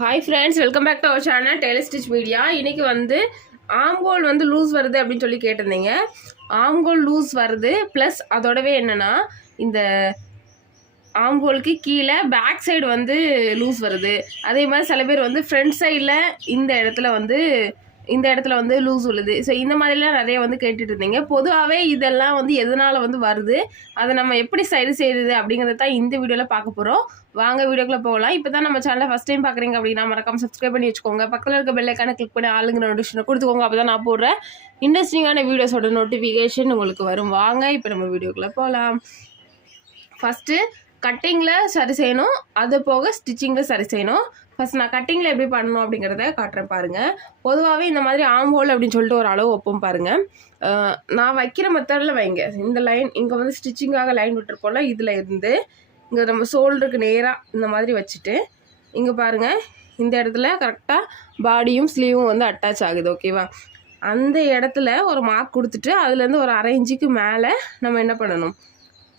Hi friends, welcome back to our channel Tailor Stitch Media. இன்றைக்கி வந்து ஆம்கோல் வந்து loose வருது அப்படின்னு சொல்லி கேட்டிருந்தீங்க. ஆம்கோல் லூஸ் வருது ப்ளஸ் அதோடவே என்னென்னா இந்த ஆம்கோலுக்கு கீழே பேக் சைடு வந்து லூஸ் வருது. அதே மாதிரி சில பேர் வந்து ஃப்ரண்ட் சைடில் இந்த இடத்துல வந்து லூஸ் உள்ளது. ஸோ இந்த மாதிரிலாம் நிறைய வந்து கேட்டுட்டு இருந்தீங்க. பொதுவாகவே இதெல்லாம் வந்து எதனால் வந்து வருது, அதை நம்ம எப்படி சரி செய்கிறது அப்படிங்கிறத தான் இந்த வீடியோவில் பார்க்க போகிறோம். வாங்க வீடியோக்குள்ளே போகலாம். இப்போ தான் நம்ம சேனலை ஃபஸ்ட் டைம் பார்க்குறீங்க அப்படின்னா மறக்காம சப்ஸ்கிரைப் பண்ணி வச்சுக்கோங்க. பக்கத்தில் இருக்க பெல் ஐக்கானை கிளிக் பண்ணி ஆளுங்கிற நோட்டிஃபிகேஷனை கொடுத்துக்கோங்க. அப்போ தான் நான் போடுற இன்ட்ரெஸ்டிங்கான வீடியோஸோட நோட்டிஃபிகேஷன் உங்களுக்கு வரும். வாங்க இப்போ நம்ம வீடியோக்குள்ளே போகலாம். ஃபஸ்ட்டு கட்டிங்கில் சரி செய்யணும், அது போக ஸ்டிச்சிங்கில் சரி செய்யணும். ஃபஸ்ட் நான் கட்டிங்கில் எப்படி பண்ணணும் அப்படிங்கிறத காட்டுறேன் பாருங்கள். பொதுவாகவே இந்த மாதிரி ஆம் ஹோல் அப்படின்னு சொல்லிட்டு ஒரு அளவு வைப்போம் பாருங்கள். நான் வைக்கிற மெத்தடில் வைங்க. இந்த லைன் இங்கே வந்து ஸ்டிச்சிங்காக லைன் விட்டுருப்போம்ல, இதில் இருந்து இங்கே நம்ம ஷோல்டருக்கு நேராக இந்த மாதிரி வச்சுட்டு இங்கே பாருங்கள், இந்த இடத்துல கரெக்டாக பாடியும் ஸ்லீவும் வந்து அட்டாச் ஆகுது. ஓகேவா? அந்த இடத்துல ஒரு மார்க் கொடுத்துட்டு அதுலேருந்து ஒரு 1/2 இன்ச்சுக்கு மேலே நம்ம என்ன பண்ணணும்,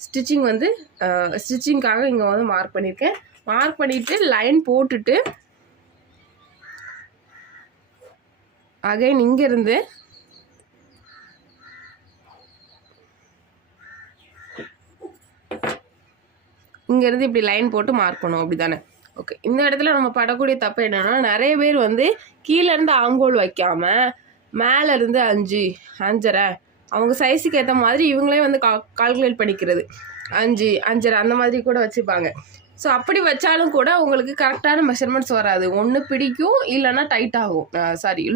ஸ்டிச்சிங்காக இங்கே வந்து மார்க் பண்ணியிருக்கேன். மார்க் பண்ணிவிட்டு லைன் போட்டுட்டு அகைன் இங்கேருந்து இப்படி லைன் போட்டு மார்க் பண்ணுவோம். அப்படி தானே? ஓகே. இந்த இடத்துல நம்ம படக்கூடிய தப்பு என்னென்னா, நிறைய பேர் வந்து கீழேருந்து ஆங்கோல் வைக்காமல் மேலேருந்து 5, 5.5 அவங்க சைஸுக்கு ஏற்ற மாதிரி இவங்களே வந்து கால்குலேட் பண்ணிக்கிறது. 5, 5.5 அந்த மாதிரி கூட வச்சுப்பாங்க. ஸோ அப்படி வச்சாலும் கூட உங்களுக்கு கரெக்டான மெஷர்மெண்ட்ஸ் வராது. ஒன்று பிடிக்கும், இல்லைன்னா டைட் ஆகும்,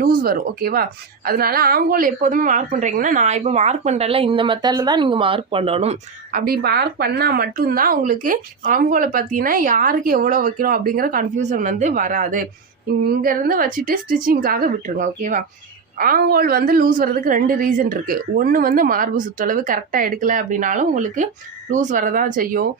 லூஸ் வரும். ஓகேவா? அதனால ஆம்கோல் எப்போதுமே மார்க் பண்ணுறீங்கன்னா, நான் இப்போ மார்க் பண்ணுறேன்ல, இந்த மெத்தடில் தான் நீங்கள் மார்க் பண்ணணும். அப்படி மார்க் பண்ணால் மட்டும்தான் உங்களுக்கு ஆம்கோலை பார்த்தீங்கன்னா யாருக்கு எவ்வளோ வைக்கணும் அப்படிங்கிற கன்ஃபியூஷன் வந்து வராது. இங்கேருந்து வச்சுட்டு ஸ்டிச்சிங்காக விட்டுருங்க. ஓகேவா? ஆம்கோல் வந்து லூஸ் வர்றதுக்கு 2 ரீசன் இருக்குது. ஒன்று வந்து மார்பு சுற்றளவு கரெக்டாக எடுக்கலை அப்படின்னாலும் உங்களுக்கு லூஸ் வரதான் செய்யும்.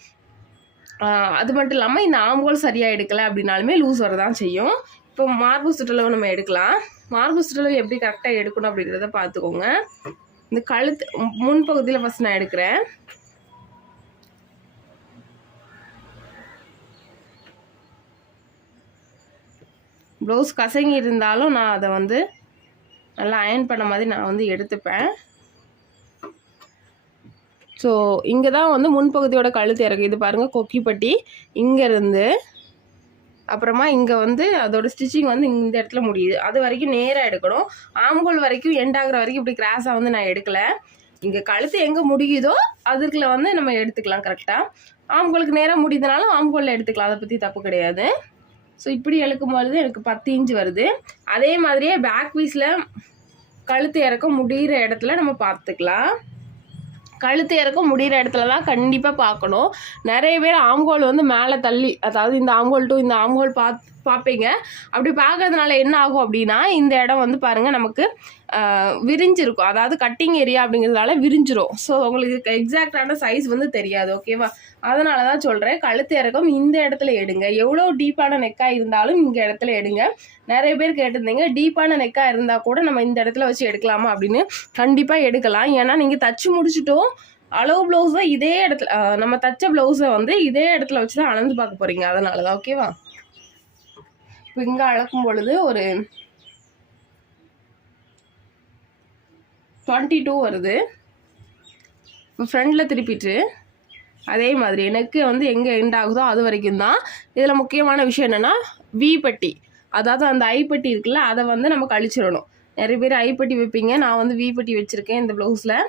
அது மட்டும் இல்லாமல் இந்த ஆம்கோல் சரியாக எடுக்கலை அப்படின்னாலுமே லூஸ் வரதான் செய்யும். இப்போ மார்பு சுற்றளவு நம்ம எடுக்கலாம். மார்பு சுற்றளவு எப்படி கரெக்டாக எடுக்கணும் அப்படிங்கிறத பார்த்துக்கோங்க. இந்த கழுத்து முன்பகுதியில் ஃபஸ்ட் நான் எடுக்கிறேன். ப்ளவுஸ் கசங்கி இருந்தாலும் நான் அதை வந்து நல்லா அயன் பண்ண மாதிரி நான் வந்து எடுத்துப்பேன். ஸோ இங்கே தான் வந்து முன்பகுதியோட கழுத்து இறக்கு. இது பாருங்கள், கொக்கிப்பட்டி இங்கேருந்து அப்புறமா இங்கே வந்து அதோட ஸ்டிச்சிங் வந்து இந்த இடத்துல முடியுது. அது வரைக்கும் நேராக எடுக்கணும். ஆம்கோல் வரைக்கும் எண்ட் ஆகிற வரைக்கும் இப்படி கிராஸாக வந்து நான் எடுக்கலை. இங்கே கழுத்து எங்கே முடியுதோ அதுக்குள்ள வந்து நம்ம எடுத்துக்கலாம் கரெக்டாக. ஆம்கோலுக்கு நேராக முடியுதுனாலும் ஆம்கோலில் எடுத்துக்கலாம், அதை பற்றி தப்பு கிடையாது. ஸோ இப்படி இழுக்கும்போது எனக்கு 10 இன்ச் வருது. அதே மாதிரியே பேக் பீஸில் கழுத்து இறக்க முடிகிற இடத்துல நம்ம பார்த்துக்கலாம். கழுத்து இறக்கம் முடிகிற இடத்துல தான் கண்டிப்பாக பார்க்கணும். நிறைய பேர் ஆம்கோல் வந்து மேலே தள்ளி, அதாவது இந்த ஆம்கோல் டு இந்த ஆம்கோல் பார்ப்பீங்க. அப்படி பார்க்கறதுனால என்ன ஆகும் அப்படின்னா, இந்த இடம் வந்து பாருங்கள் நமக்கு விரிஞ்சிருக்கும். அதாவது கட்டிங் ஏரியா அப்படிங்கிறதுனால விரிஞ்சிரும். ஸோ உங்களுக்கு எக்ஸாக்டான சைஸ் வந்து தெரியாது. ஓகேவா? அதனால தான் சொல்கிறேன், கழுத்து இறக்கம் இந்த இடத்துல எடுங்க. எவ்வளோ டீப்பான நெக்காக இருந்தாலும் இங்கே இடத்துல எடுங்க. நிறைய பேர் கேட்டிருந்தீங்க, டீப்பான நெக்காக இருந்தால் கூட நம்ம இந்த இடத்துல வச்சு எடுக்கலாமா அப்படின்னு. கண்டிப்பாக எடுக்கலாம். ஏன்னா நீங்கள் தச்சு முடிச்சுட்டோம், அளவு ப்ளவுஸை இதே இடத்துல நம்ம தச்ச ப்ளவுஸை வந்து இதே இடத்துல வச்சு தான் அளந்து பார்க்க போகிறீங்க. அதனால தான். ஓகேவா? இப்போ இங்கே அளக்கும் பொழுது ஒரு 22 வருது. இப்போ ஃப்ரண்டில் திருப்பிட்டு அதே மாதிரி எனக்கு வந்து எங்கே எண்ட் ஆகுதோ அது வரைக்கும் தான். இதில் முக்கியமான விஷயம் என்னென்னா, வீப்பட்டி, அதாவது அந்த ஐப்பட்டி இருக்குல்ல, அதை வந்து நம்ம கழிச்சிடணும். நிறைய பேர் ஐப்பட்டி வைப்பீங்க, நான் வந்து வீப்பட்டி வச்சுருக்கேன் இந்த ப்ளவுஸில்.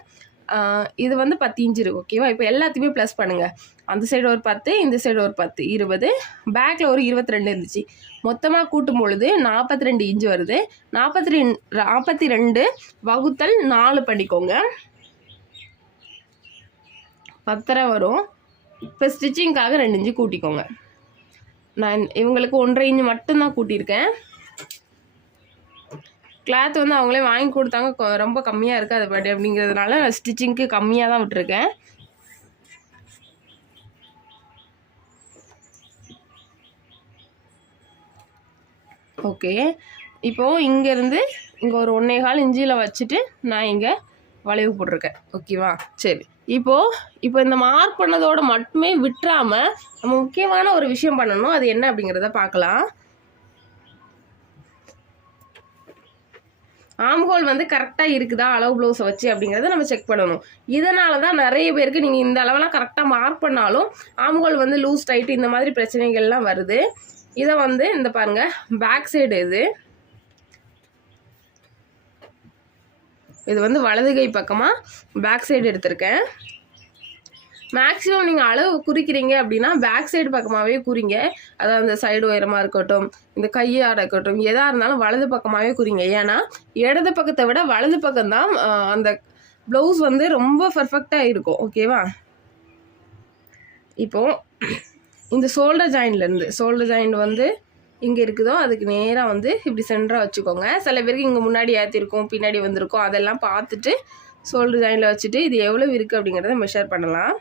இது வந்து 10 இன்ச்சு இருக்குது. ஓகேவா? இப்போ எல்லாத்தையுமே ப்ளஸ் பண்ணுங்கள். அந்த சைடு ஒரு 10, இந்த சைடு ஒரு 10, 20, பேக்கில் ஒரு 22 இருந்துச்சு. மொத்தமாக கூட்டும் பொழுது 42 இன்ச்சு வருது. 42 வகுத்தல் 4 பண்ணிக்கோங்க, 10 வரும். இப்போ ஸ்டிச்சிங்காக 2 இன்ச்சு கூட்டிக்கோங்க. நான் இவங்களுக்கு 1.5 இன்ச்சு மட்டும்தான் கூட்டியிருக்கேன். கிளாத் வந்து அவங்களே வாங்கி கொடுத்தாங்க, ரொம்ப கம்மியாக இருக்குது அது படி அப்படிங்கிறதுனால நான் ஸ்டிச்சிங்க்கு கம்மியாக தான் விட்டுருக்கேன். ஓகே. இப்போது இங்கேருந்து இங்கே ஒரு 1.25 இன்ச்சில் வச்சுட்டு நான் இங்கே வளைவு போட்டிருக்கேன். ஓகேவா? சரி. இப்போ இந்த மார்க் பண்ணதோட மட்டுமே விட்டுறாமல் நம்ம முக்கியமான ஒரு விஷயம் பண்ணணும். அது என்ன அப்படிங்கிறத பார்க்கலாம். ஆம்ஹோல் வந்து கரெக்டாக இருக்குதா அளவு ப்ளவுஸை வச்சு அப்படிங்கிறத நம்ம செக் பண்ணணும். இதனால தான் நிறைய பேருக்கு நீங்கள் இந்த அளவெல்லாம் கரெக்டாக மார்க் பண்ணாலும் ஆம்ஹோல் வந்து லூஸ் டைட் இந்த மாதிரி பிரச்சனைகள்லாம் வருது. இதை வந்து இந்த பாருங்கள், பேக் சைடு இது வந்து வலது கை பக்கமாக பேக் சைடு எடுத்திருக்கேன். மேக்ஸிமம் நீங்கள் அளவு குறிக்கிறீங்க அப்படின்னா பேக் சைடு பக்கமாகவே குறிங்க. அதாவது அந்த சைடு உயரமாக இருக்கட்டும், இந்த கையாட இருக்கட்டும், எதாக இருந்தாலும் வலது பக்கமாகவே குறிங்க. ஏன்னா இடது பக்கத்தை விட வலது பக்கம்தான் அந்த ப்ளவுஸ் வந்து ரொம்ப பர்ஃபெக்டாக இருக்கும். ஓகேவா? இப்போது இந்த ஷோல்டர் ஜாயிண்ட் வந்து இங்கே இருக்குதோ அதுக்கு நேராக வந்து இப்படி சென்டராக வச்சுக்கோங்க. சில பேருக்கு இங்கே முன்னாடி ஏற்றிருக்கும், பின்னாடி வந்திருக்கும், அதெல்லாம் பார்த்துட்டு ஷோல்டர் ஜாயிண்டில் வச்சுட்டு இது எவ்வளோ இருக்குது அப்படிங்கிறத மெஷர் பண்ணலாம்.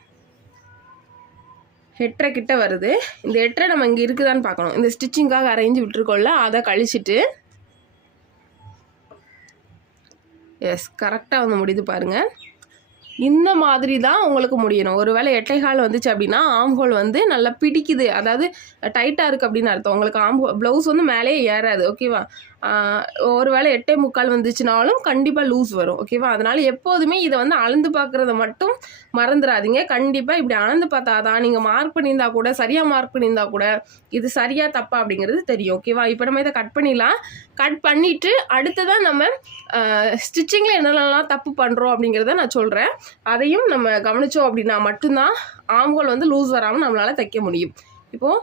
8.5 கிட்ட வருது. இந்த 8.5 நம்ம இங்கே இருக்குதான்னு பார்க்கணும். இந்த ஸ்டிச்சிங்காக அரைஞ்சி விட்டுருக்கோம்ல, அதை கழிச்சிட்டு எஸ் கரெக்டாக வந்து முடியுது பாருங்கள். இந்த மாதிரி தான் உங்களுக்கு முடியணும். ஒரு வேளை 8.25 வந்துச்சு அப்படின்னா ஆம்ஹோல் வந்து நல்லா பிடிக்குது, அதாவது டைட்டாக இருக்குது அப்படின்னு அர்த்தம். உங்களுக்கு ப்ளவுஸ் வந்து மேலே ஏறாது. ஓகேவா? ஒரு வேளை 8.25 வந்துச்சுனாலும் கண்டிப்பாக லூஸ் வரும். ஓகேவா? அதனால் எப்போதுமே இதை வந்து அளந்து பார்க்குறத மட்டும் மறந்துடாதீங்க. கண்டிப்பாக இப்படி அளந்து பார்த்தா தான் நீங்கள் மார்க் பண்ணியிருந்தா கூட, சரியாக மார்க் பண்ணியிருந்தா கூட இது சரியாக தப்பா அப்படிங்கிறது தெரியும். ஓகேவா? இப்போ நம்ம இதை கட் பண்ணிடலாம். கட் பண்ணிவிட்டு அடுத்ததான் நம்ம ஸ்டிச்சிங்கில் என்னென்னலாம் தப்பு பண்ணுறோம் அப்படிங்கிறத நான் சொல்கிறேன். அதையும் நம்ம கவனித்தோம் அப்படின்னா மட்டும்தான் ஆம்ஹோல் வந்து லூஸ் வராமல் நம்மளால் தைக்க முடியும். இப்போது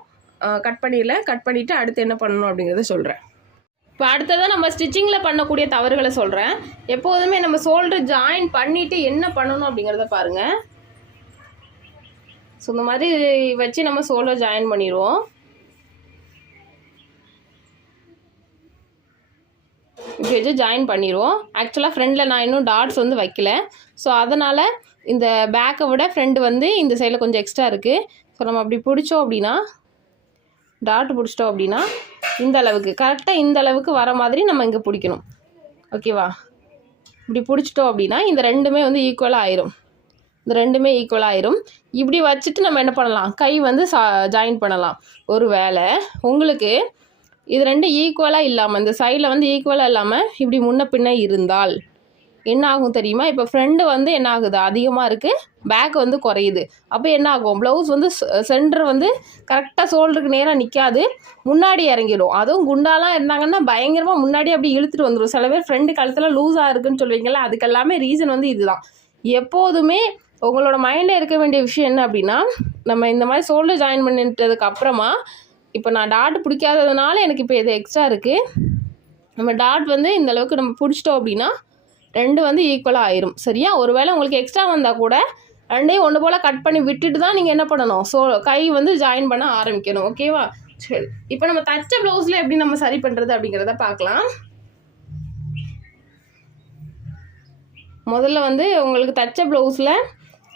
கட் பண்ணிவிட்டு அடுத்து என்ன பண்ணணும் அப்படிங்கிறத சொல்கிறேன். இப்போ அடுத்ததான் நம்ம ஸ்டிச்சிங்கில் பண்ணக்கூடிய தவறுகளை சொல்கிறேன். எப்போதுமே நம்ம ஷோல்டர் ஜாயின் பண்ணிவிட்டு என்ன பண்ணணும் அப்படிங்கிறத பாருங்கள். ஸோ இந்த மாதிரி வச்சு நம்ம ஷோல்டர் ஜாயின் பண்ணிடுவோம். இப்படி வச்சு ஜாயின் பண்ணிடுவோம். ஆக்சுவலாக ஃப்ரெண்டில் நான் இன்னும் டாட்ஸ் வந்து வைக்கல. ஸோ அதனால் இந்த பேக்கை விட ஃப்ரெண்டு வந்து இந்த சைடில் கொஞ்சம் எக்ஸ்ட்ரா இருக்குது. ஸோ நம்ம அப்படி பிடிச்சோம் அப்படின்னா, டாட் பிடிச்சிட்டோம் அப்படின்னா இந்த அளவுக்கு கரெக்டாக இந்த அளவுக்கு வர மாதிரி நம்ம இங்கே பிடிக்கணும். ஓகேவா? இப்படி பிடிச்சிட்டோம் அப்படின்னா இந்த ரெண்டுமே வந்து ஈக்குவலாக ஆயிரும். இப்படி வச்சுட்டு நம்ம என்ன பண்ணலாம், கை வந்து ஜாயின் பண்ணலாம். ஒரு வேளை உங்களுக்கு இது ரெண்டும் ஈக்குவலாக இல்லாமல், இந்த சைடில் வந்து ஈக்குவலாக இல்லாமல் இப்படி முன்ன பின்ன இருந்தால் என்ன ஆகும் தெரியுமா? இப்போ ஃப்ரண்ட் வந்து என்ன ஆகுது, அதிகமாக இருக்குது, பேக் வந்து குறையுது. அப்போ என்ன ஆகும், ப்ளவுஸ் வந்து சென்டர் வந்து கரெக்டாக ஷோல்டருக்கு நேராக நிற்காது, முன்னாடி இறங்கிடும். அதுவும் குண்டாலாம் இருந்தாங்கன்னா பயங்கரமாக முன்னாடி அப்படி இழுத்துட்டு வந்துடும். சில பேர் ஃப்ரெண்டு கழுத்தில் லூஸாக இருக்குன்னு சொல்லுவீங்களா, அதுக்கெல்லாமே ரீசன் வந்து இதுதான். எப்போதுமே உங்களோட மைண்டில் இருக்க வேண்டிய விஷயம் என்ன அப்படின்னா, நம்ம இந்த மாதிரி ஷோல்டர் ஜாயின் பண்ணிட்டதுக்கு அப்புறமா இப்போ நான் டாட் பிடிக்காததுனால எனக்கு இப்போ இது எக்ஸ்ட்ரா இருக்குது. நம்ம டாட் வந்து இந்த அளவுக்கு நம்ம பிடிச்சிட்டோம் அப்படின்னா ரெண்டு வந்து ஈக்குவலாக ஆயிரும். சரியா? ஒருவேளை உங்களுக்கு எக்ஸ்ட்ரா வந்தால் கூட ரெண்டையும் ஒன்று போல் கட் பண்ணி விட்டுட்டு தான் நீங்கள் என்ன பண்ணணும், கை வந்து ஜாயின் பண்ண ஆரம்பிக்கணும். ஓகேவா? சரி, இப்போ நம்ம தச்ச ப்ளவுஸில் எப்படி நம்ம சரி பண்ணுறது அப்படிங்கிறத பார்க்கலாம். முதல்ல வந்து உங்களுக்கு தச்ச ப்ளவுஸில்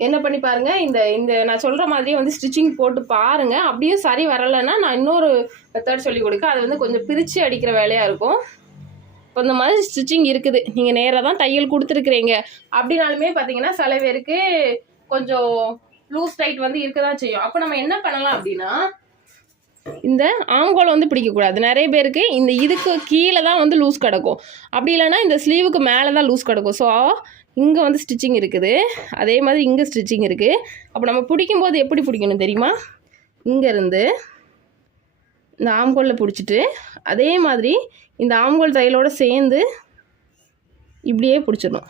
என்ன பண்ணி பாருங்கள், இந்த நான் சொல்கிற மாதிரியே வந்து ஸ்டிச்சிங் போட்டு பாருங்கள். அப்படியே சரி வரலைன்னா நான் இன்னொரு மெத்தட் சொல்லி கொடுக்க, அது வந்து கொஞ்சம் பிரித்து அடிக்கிற வேலையாக இருக்கும். இப்போ இந்த மாதிரி ஸ்டிச்சிங் இருக்குது, நீங்கள் நேராக தான் தையல் கொடுத்துருக்குறீங்க அப்படின்னாலுமே பார்த்தீங்கன்னா சில பேருக்கு கொஞ்சம் லூஸ் டைட் வந்து இருக்க தான் செய்யும். அப்போ நம்ம என்ன பண்ணலாம் அப்படின்னா, இந்த ஆம்கோலை வந்து பிடிக்கக்கூடாது. நிறைய பேருக்கு இந்த இதுக்கு கீழே தான் வந்து லூஸ் கிடக்கும், அப்படி இல்லைன்னா இந்த ஸ்லீவுக்கு மேலே தான் லூஸ் கிடக்கும். ஸோ இங்கே வந்து ஸ்டிச்சிங் இருக்குது, அதே மாதிரி இங்கே ஸ்டிச்சிங் இருக்குது. அப்போ நம்ம பிடிக்கும்போது எப்படி பிடிக்கணும் தெரியுமா, இங்கேருந்து இந்த ஆம்கோலில் பிடிச்சிட்டு அதே மாதிரி இந்த ஆம்கோல் தையலோடு சேர்ந்து இப்படியே பிடிச்சிடணும்.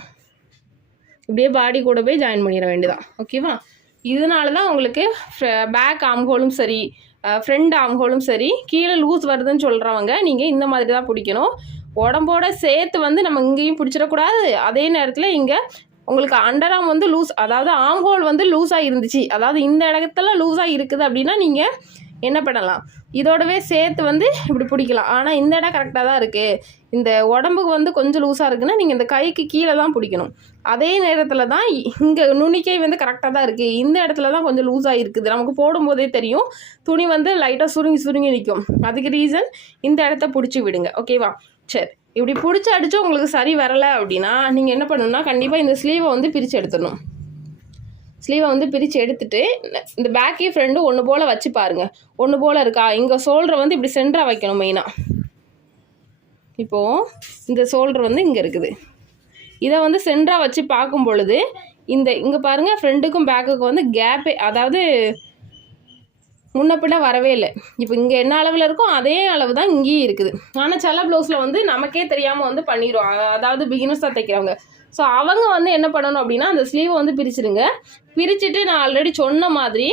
இப்படியே பாடி கூட போய் ஜாயின் பண்ணிட வேண்டியதான். ஓகேவா? இதனால தான் உங்களுக்கு பேக் ஆம்ஹோலும் சரி, ஃப்ரண்ட் ஆம்ஹோலும் சரி, கீழே லூஸ் வருதுன்னு சொல்கிறவங்க நீங்கள் இந்த மாதிரி தான் பிடிக்கணும். உடம்போட சேர்த்து வந்து நம்ம இங்கேயும் பிடிச்சிடக்கூடாது. அதே நேரத்தில் இங்கே உங்களுக்கு அண்டர் ஆர்ம் வந்து லூஸ், அதாவது ஆம்ஹோல் வந்து லூஸாக இருந்துச்சு, அதாவது இந்த இடத்துல லூஸாக இருக்குது அப்படின்னா நீங்கள் என்ன பண்ணலாம், இதோடவே சேர்த்து வந்து இப்படி பிடிக்கலாம். ஆனால் இந்த இடம் கரெக்டாக தான் இருக்குது, இந்த உடம்புக்கு வந்து கொஞ்சம் லூஸாக இருக்குன்னா நீங்கள் இந்த கைக்கு கீழே தான் பிடிக்கணும். அதே நேரத்தில் தான் இங்கே நுனிக்கை வந்து கரெக்டாக தான் இருக்குது, இந்த இடத்துல தான் கொஞ்சம் லூஸாக இருக்குது. நமக்கு போடும்போதே தெரியும், துணி வந்து லைட்டாக சுருங்கி நிற்கும். அதுக்கு ரீசன் இந்த இடத்த பிடிச்சி விடுங்க. ஓகேவா? சரி, இப்படி பிடிச்சி அடித்து உங்களுக்கு சரி வரலை அப்படின்னா நீங்கள் என்ன பண்ணணும்னா, கண்டிப்பாக இந்த ஸ்லீவை வந்து பிரித்து எடுத்துடணும். ஸ்லீவை வந்து பிரித்து எடுத்துட்டு இந்த பேக்கே ஃப்ரெண்டு ஒன்று போல் வச்சு பாருங்கள், ஒன்று போல் இருக்கா. இங்கே ஷோல்டரை வந்து இப்படி சென்டராக வைக்கணும் மெயினாக. இப்போது இந்த ஷோல்டர் வந்து இங்கே இருக்குது. இதை வந்து சென்டராக வச்சு பார்க்கும் பொழுது இங்கே பாருங்கள், ஃப்ரண்ட்டுக்கும் பேக்குக்கும் வந்து கேப்பே, அதாவது முன்ன பின்ன வரவே இல்லை. இப்போ இங்கே என்ன அளவில் இருக்கோ அதே அளவு தான் இங்கேயும் இருக்குது. ஆனால் சில ப்ளவுஸில் வந்து நமக்கே தெரியாமல் வந்து பண்ணிடுவோம், அதாவது பிகினர்ஸாக தைக்கிறவங்க. ஸோ அவங்க வந்து என்ன பண்ணணும் அப்படின்னா, அந்த ஸ்லீவை வந்து பிரிச்சுடுங்க. பிரிச்சுட்டு நான் ஆல்ரெடி சொன்ன மாதிரி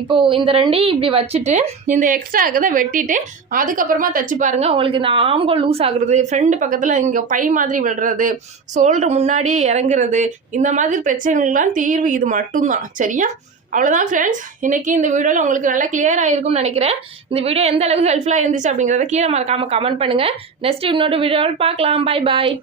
இப்போது இந்த ரெண்டையும் இப்படி வச்சுட்டு இந்த எக்ஸ்ட்ரா இருக்கிறத வெட்டிட்டு அதுக்கப்புறமா தைச்சி பாருங்கள். உங்களுக்கு இந்த ஆம்கோல் லூஸ் ஆகுறது, ஃப்ரெண்டு பக்கத்தில் இங்கே பை மாதிரி விடுறது, ஷோல்டர் முன்னாடியே இறங்குறது, இந்த மாதிரி பிரச்சனைகள்லாம் தீர்வு இது மட்டும்தான். சரியா? அவ்வளோதான் ஃப்ரெண்ட்ஸ். இன்றைக்கி இந்த வீடியோவில் உங்களுக்கு நல்லா கிளியர் ஆகிருக்கும்னு நினைக்கிறேன். இந்த வீடியோ எந்த அளவுக்கு ஹெல்ப்ஃபுல்லாக இருந்துச்சு அப்படிங்கிறத கீழே மறக்காமல் கமெண்ட் பண்ணுங்கள். நெக்ஸ்ட் இன்னொரு வீடியோவில் பார்க்கலாம். பாய் பாய்.